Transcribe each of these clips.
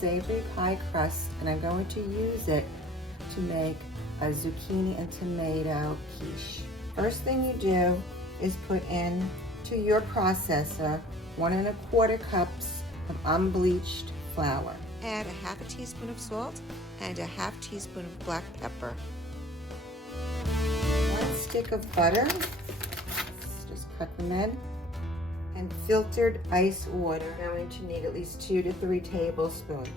savory pie crust, and I'm going to use it to make a zucchini and tomato quiche. First thing you do is put in to your processor 1 1/4 cups of unbleached flour. Add a 1/2 teaspoon of salt and a 1/2 teaspoon of black pepper. 1 stick of butter, just cut them in, and filtered ice water. We're going to need at least 2 to 3 tablespoons,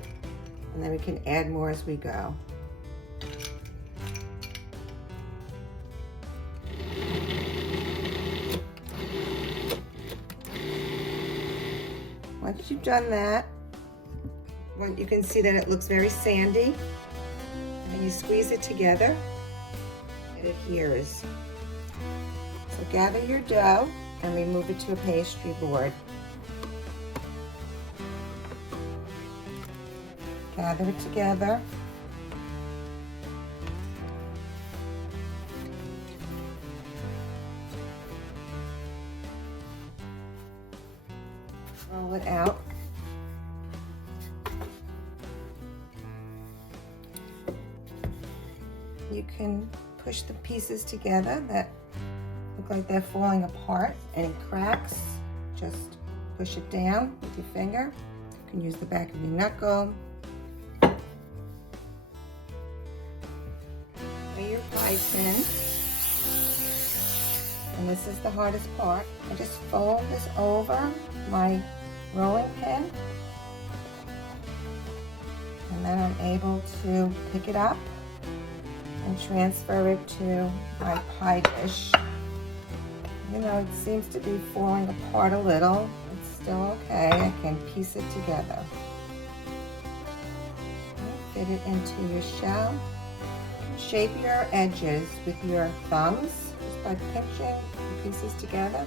and then we can add more as we go. Once you've done that, you can see that it looks very sandy, and you squeeze it together, it adheres. So gather your dough and remove it to a pastry board. Gather it together. Roll it out. You can push the pieces together that look like they're falling apart. Any cracks, just push it down with your finger. You can use the back of your knuckle. Lay your pies in. And this is the hardest part. I just fold this over my rolling pin, and then I'm able to pick it up and transfer it to my pie dish. You know, it seems to be falling apart a little. It's still okay. I can piece it together. Fit it into your shell. Shape your edges with your thumbs just by pinching the pieces together.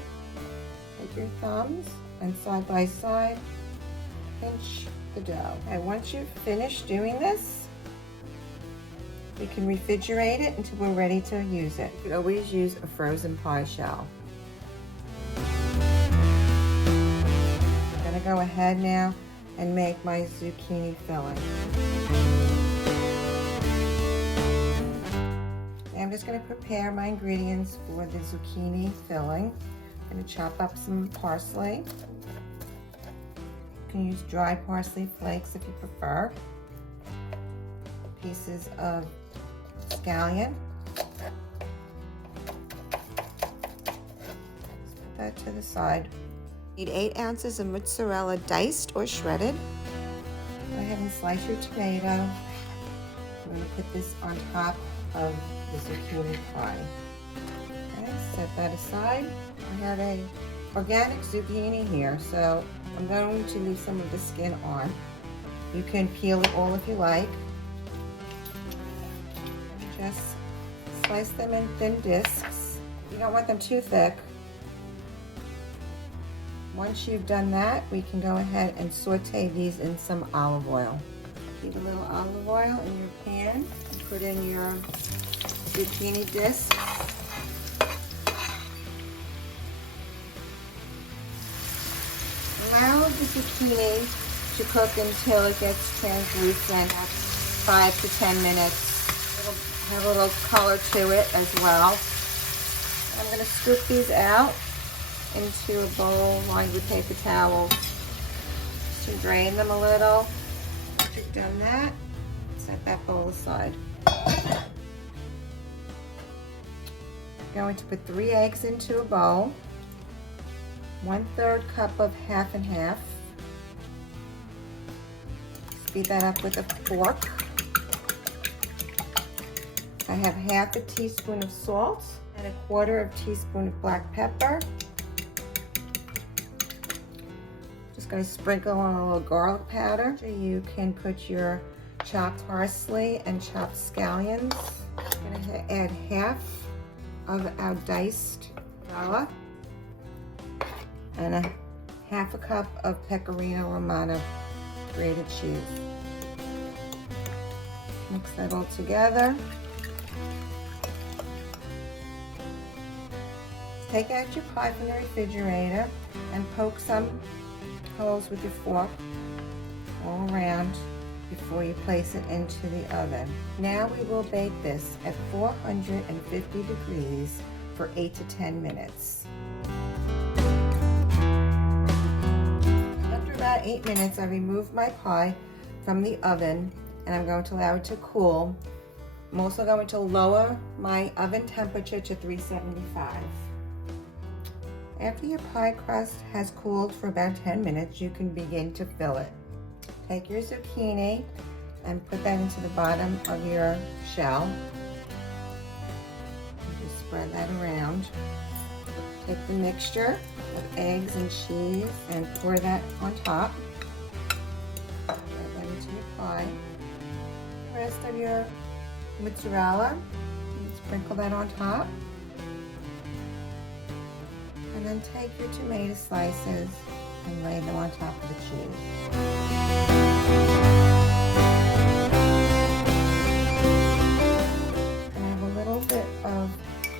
Take your thumbs and side by side pinch the dough. And once you've finished doing this, we can refrigerate it until we're ready to use it. You could always use a frozen pie shell. I'm gonna go ahead now and make my zucchini filling. I'm just going to prepare my ingredients for the zucchini filling. I'm going to chop up some parsley. You can use dry parsley flakes if you prefer. Pieces of scallion. Let's put that to the side. Need 8 ounces of mozzarella, diced or shredded. Go ahead and slice your tomato. I'm going to put this on top of the zucchini pie. Okay, set that aside. I have a organic zucchini here, so I'm going to leave some of the skin on. You can peel it all if you like. Just slice them in thin discs. You don't want them too thick. Once you've done that, we can go ahead and saute these in some olive oil. Keep a little olive oil in your pan and put in your zucchini disc. Allow the zucchini to cook until it gets translucent, 5 to 10 minutes. It'll have a little color to it as well. I'm going to scoop these out into a bowl lined with paper towel to drain them a little. Once you've done that, set that bowl aside. Going to put 3 eggs into a bowl, 1/3 cup of half and half. Speed that up with a fork. I have 1/2 teaspoon of salt and 1/4 teaspoon of black pepper. Just going to sprinkle on a little garlic powder. So you can put your chopped parsley and chopped scallions. I'm going to add 1/2 of our diced vanilla and 1/2 cup of pecorino romano grated cheese. Mix that all together. Take out your pie from the refrigerator and poke some holes with your fork all around before you place it into the oven. Now we will bake this at 450 degrees for 8 to 10 minutes. After about 8 minutes, I removed my pie from the oven and I'm going to allow it to cool. I'm also going to lower my oven temperature to 375. After your pie crust has cooled for about 10 minutes, you can begin to fill it. Take your zucchini and put that into the bottom of your shell. And just spread that around. Take the mixture of eggs and cheese and pour that on top. Add that into your pie. The rest of your mozzarella, and sprinkle that on top. And then take your tomato slices and lay them on top of the cheese. And I have a little bit of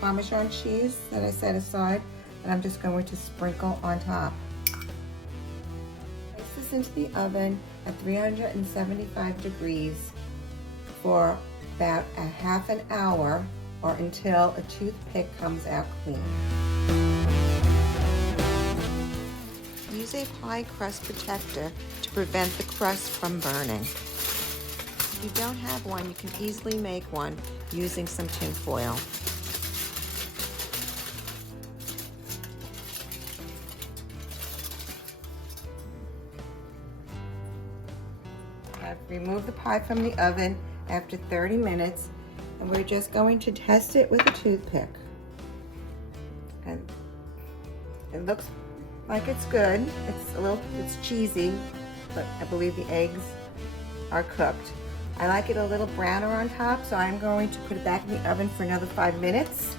Parmesan cheese that I set aside and I'm just going to sprinkle on top. Place this into the oven at 375 degrees for about a half an hour or until a toothpick comes out clean. Use a pie crust protector to prevent the crust from burning. If you don't have one, you can easily make one using some tin foil. I've removed the pie from the oven after 30 minutes and we're just going to test it with a toothpick. And it looks like it's good. It's cheesy, but I believe the eggs are cooked. I like it a little browner on top, so I'm going to put it back in the oven for another 5 minutes,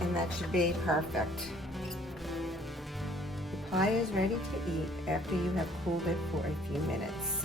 and that should be perfect. The pie is ready to eat after you have cooled it for a few minutes.